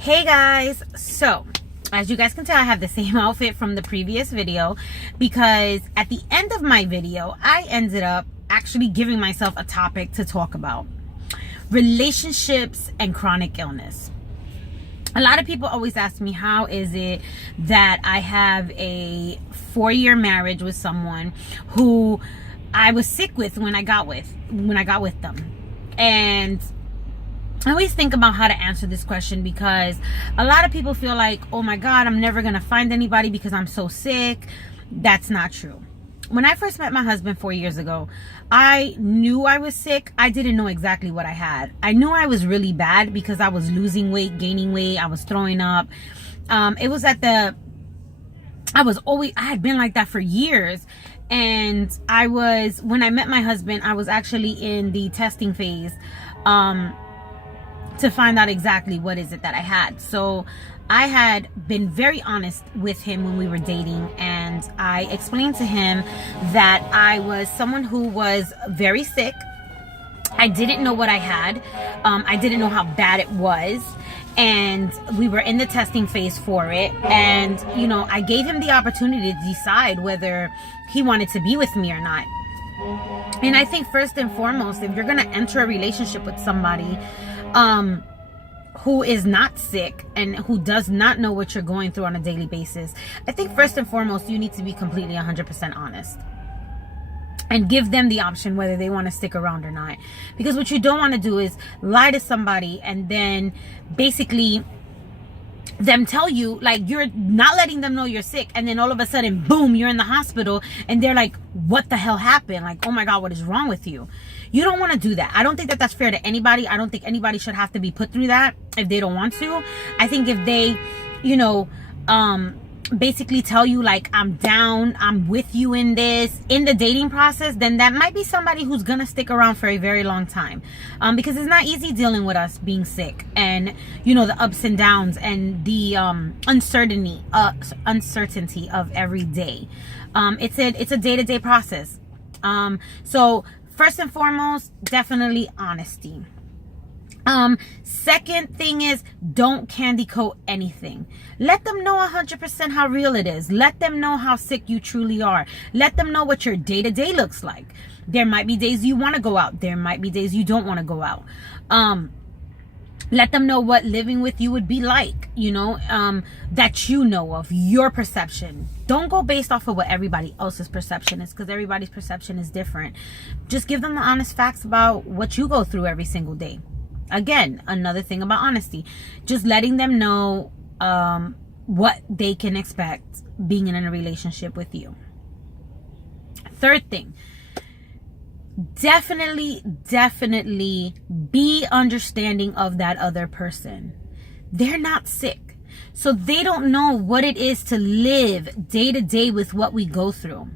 Hey guys, so as you guys can tell, I have the same outfit from the previous video because at the end of my video I ended up actually giving myself a topic to talk about: relationships and chronic illness. A lot of people always ask me, how is it that I have a 4-year marriage with someone who I was sick with when I got with them? And I always think about how to answer this question because a lot of people feel like, oh my God, I'm never gonna find anybody because I'm so sick. That's not true. When I first met my husband 4 years ago, I knew I was sick. I didn't know exactly what I had. I knew I was really bad because I was losing weight, gaining weight. I was throwing up. I had been like that for years. And when I met my husband, I was actually in the testing phase, to find out exactly what is it that I had. So I had been very honest with him when we were dating, and I explained to him that I was someone who was very sick. I didn't know what I had. I didn't know how bad it was, and we were in the testing phase for it. And I gave him the opportunity to decide whether he wanted to be with me or not. And I think first and foremost, if you're going to enter a relationship with somebody who is not sick and who does not know what you're going through on a daily basis, I think first and foremost, you need to be completely 100% honest and give them the option whether they want to stick around or not. Because what you don't want to do is lie to somebody and then basically them tell you, like, you're not letting them know you're sick, and then all of a sudden, boom, you're in the hospital, and they're like, what the hell happened? Like, oh my God, what is wrong with you? You don't want to do that. I don't think that that's fair to anybody. I don't think anybody should have to be put through that if they don't want to. I think if they, basically tell you, like, I'm down, I'm with you in this, in the dating process, then that might be somebody who's gonna stick around for a very long time, because it's not easy dealing with us being sick, and the ups and downs and the uncertainty of every day. It's a day-to-day process. So first and foremost, definitely honesty. Second thing is, don't candy coat anything. Let them know 100% how real it is. Let them know how sick you truly are. Let them know what your day-to-day looks like. There might be days you want to go out. There might be days you don't want to go out. Let them know what living with you would be like, that of your perception. Don't go based off of what everybody else's perception is, because everybody's perception is different. Just give them the honest facts about what you go through every single day. Again, another thing about honesty, just letting them know what they can expect being in a relationship with you. Third thing, definitely be understanding of that other person. They're not sick, so they don't know what it is to live day to day with what we go through.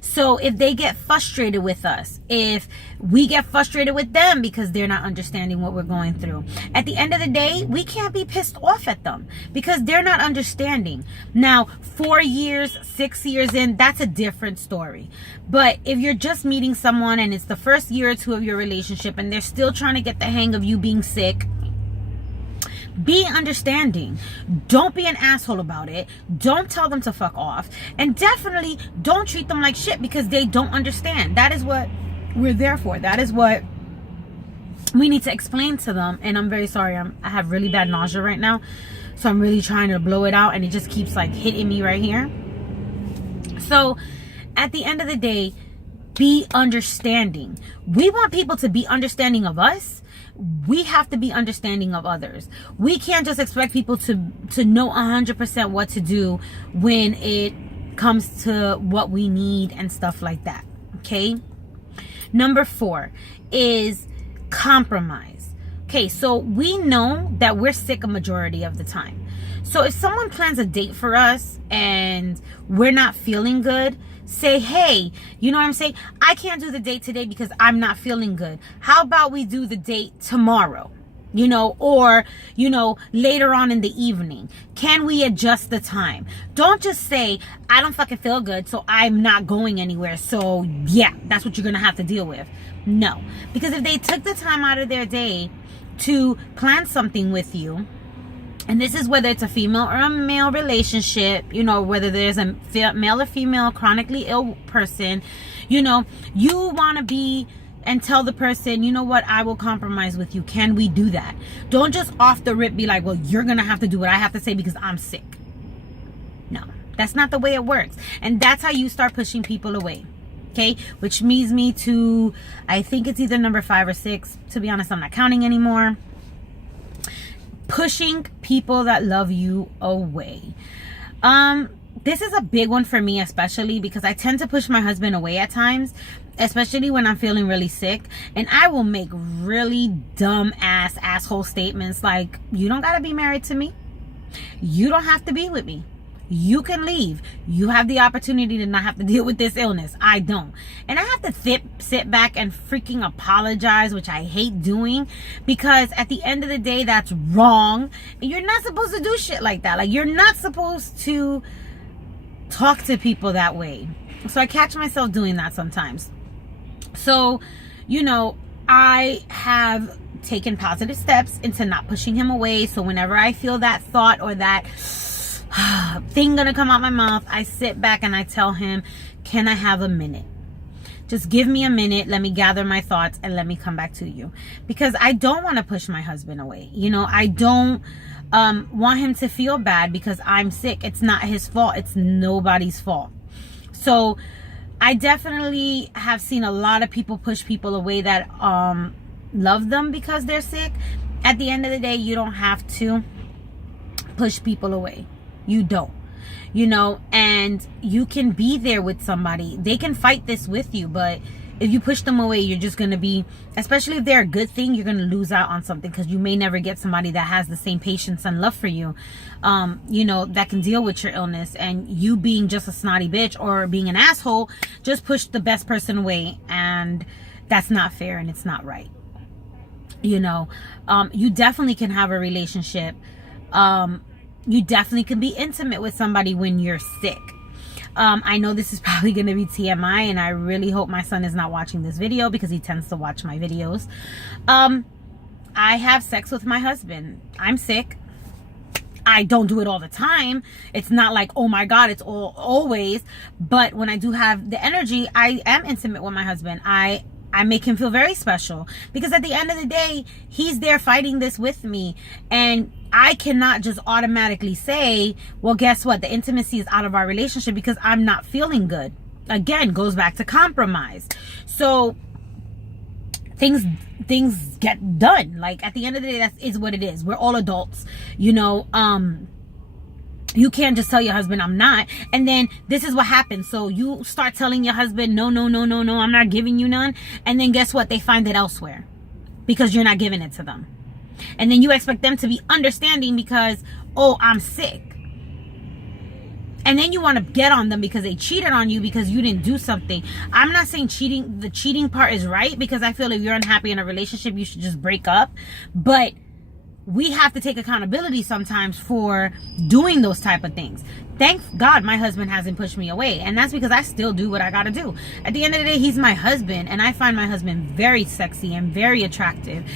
So if they get frustrated with us, if we get frustrated with them because they're not understanding what we're going through, at the end of the day, we can't be pissed off at them because they're not understanding. Now, 4 years, 6 years in, that's a different story. But if you're just meeting someone and it's the first year or two of your relationship and they're still trying to get the hang of you being sick, be understanding. Don't be an asshole about it. Don't tell them to fuck off. And definitely don't treat them like shit because they don't understand. That is what we're there for. That is what we need to explain to them. And I'm very sorry. I have really bad nausea right now. So I'm really trying to blow it out. And it just keeps like hitting me right here. So at the end of the day, be understanding. We want people to be understanding of us. We have to be understanding of others. We can't just expect people to know 100% what to do when it comes to what we need and stuff like that. Okay. Number 4 is compromise. Okay. So we know that we're sick a majority of the time. So if someone plans a date for us and we're not feeling good, say, hey, you know what I'm saying? I can't do the date today because I'm not feeling good. How about we do the date tomorrow? Or later on in the evening. Can we adjust the time? Don't just say, I don't fucking feel good, so I'm not going anywhere. So yeah, that's what you're going to have to deal with. No, because if they took the time out of their day to plan something with you, And this is whether it's a female or a male relationship, you know, whether there's a male or female chronically ill person, you know, you want to be and tell the person, you know what, I will compromise with you. Can we do that? Don't just off the rip be like, well, you're going to have to do what I have to say because I'm sick. No, that's not the way it works. And that's how you start pushing people away. Okay, which leads me to, I think it's either number 5 or 6. To be honest, I'm not counting anymore. Pushing people that love you away. This is a big one for me, especially because I tend to push my husband away at times, especially when I'm feeling really sick. And I will make really dumb asshole statements like, you don't gotta be married to me. You don't have to be with me. You can leave. You have the opportunity to not have to deal with this illness. I don't. And I have to sit back and freaking apologize, which I hate doing, because at the end of the day, that's wrong. And you're not supposed to do shit like that. Like, you're not supposed to talk to people that way. So I catch myself doing that sometimes. So, you know, I have taken positive steps into not pushing him away. So whenever I feel that thought or that thing gonna come out my mouth, I sit back and I tell him, can I have a minute? Just give me a minute. Let me gather my thoughts and let me come back to you. Because I don't want to push my husband away. You know, I don't want him to feel bad because I'm sick. It's not his fault. It's nobody's fault. So I definitely have seen a lot of people push people away that love them because they're sick. At the end of the day, you don't have to push people away. You don't, you know, and you can be there with somebody. They can fight this with you, but if you push them away, you're just going to be, especially if they're a good thing, you're going to lose out on something because you may never get somebody that has the same patience and love for you, you know, that can deal with your illness. And you being just a snotty bitch or being an asshole, just push the best person away. And that's not fair and it's not right. You know, you definitely can have a relationship. You definitely can be intimate with somebody when you're sick. I know this is probably going to be TMI, and I really hope my son is not watching this video because he tends to watch my videos. I have sex with my husband. I'm sick. I don't do it all the time. It's not like, oh my God, it's always. But when I do have the energy, I am intimate with my husband. I make him feel very special because at the end of the day, he's there fighting this with me. And I cannot just automatically say, well, guess what? The intimacy is out of our relationship because I'm not feeling good. Again, goes back to compromise. So things get done. Like at the end of the day, that is what it is. We're all adults, you know. You can't just tell your husband I'm not, and then this is what happens. So you start telling your husband, no, I'm not giving you none. And then guess what? They find it elsewhere because you're not giving it to them. And then you expect them to be understanding because, oh, I'm sick. And then you want to get on them because they cheated on you because you didn't do something. I'm not saying the cheating part is right, because I feel if you're unhappy in a relationship, you should just break up. But we have to take accountability sometimes for doing those type of things. Thank God my husband hasn't pushed me away. And that's because I still do what I got to do. At the end of the day, he's my husband. And I find my husband very sexy and very attractive.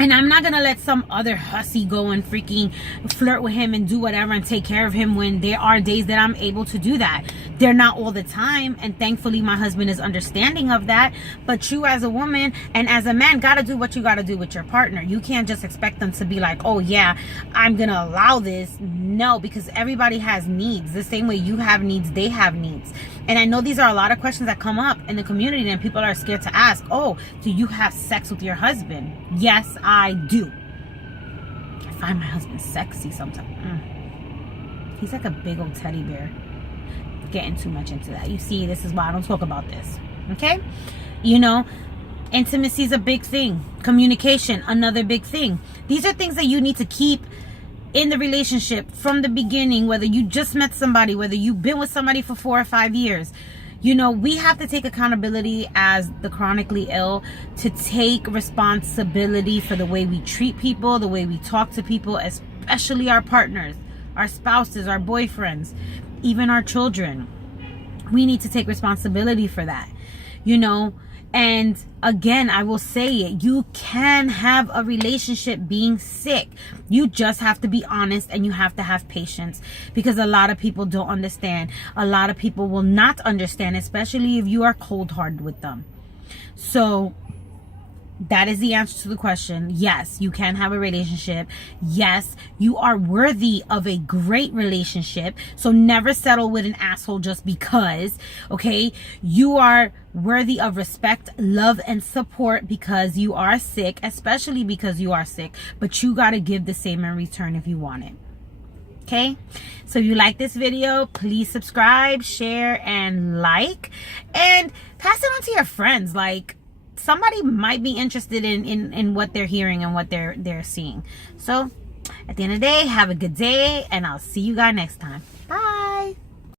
And I'm not going to let some other hussy go and freaking flirt with him and do whatever and take care of him when there are days that I'm able to do that. They're not all the time. And thankfully, my husband is understanding of that. But you as a woman and as a man got to do what you got to do with your partner. You can't just expect them to be like, oh, yeah, I'm going to allow this. No, because everybody has needs. The same way you have needs, they have needs. And I know these are a lot of questions that come up in the community and people are scared to ask, oh, do you have sex with your husband? Yes, I do. I find my husband sexy sometimes. He's like a big old teddy bear. Getting too much into that. You see, this is why I don't talk about this. Okay? You know, intimacy is a big thing. Communication, another big thing. These are things that you need to keep in the relationship from the beginning, whether you just met somebody, whether you've been with somebody for 4 or 5 years. You know, we have to take accountability as the chronically ill to take responsibility for the way we treat people, the way we talk to people, especially our partners, our spouses, our boyfriends, even our children. We need to take responsibility for that. You know, And again, I will say it, you can have a relationship being sick. You just have to be honest, and you have to have patience, because a lot of people don't understand. A lot of people will not understand, especially if you are cold-hearted with them. So that is the answer to the question. Yes, you can have a relationship. Yes, you are worthy of a great relationship. So never settle with an asshole just because, okay? You are worthy of respect, love, and support because you are sick, especially because you are sick. But you got to give the same in return if you want it. Okay? So if you like this video, please subscribe, share, and like. And pass it on to your friends. Like, somebody might be interested in what they're hearing and what they're seeing. So at the end of the day, have a good day, and I'll see you guys next time. Bye.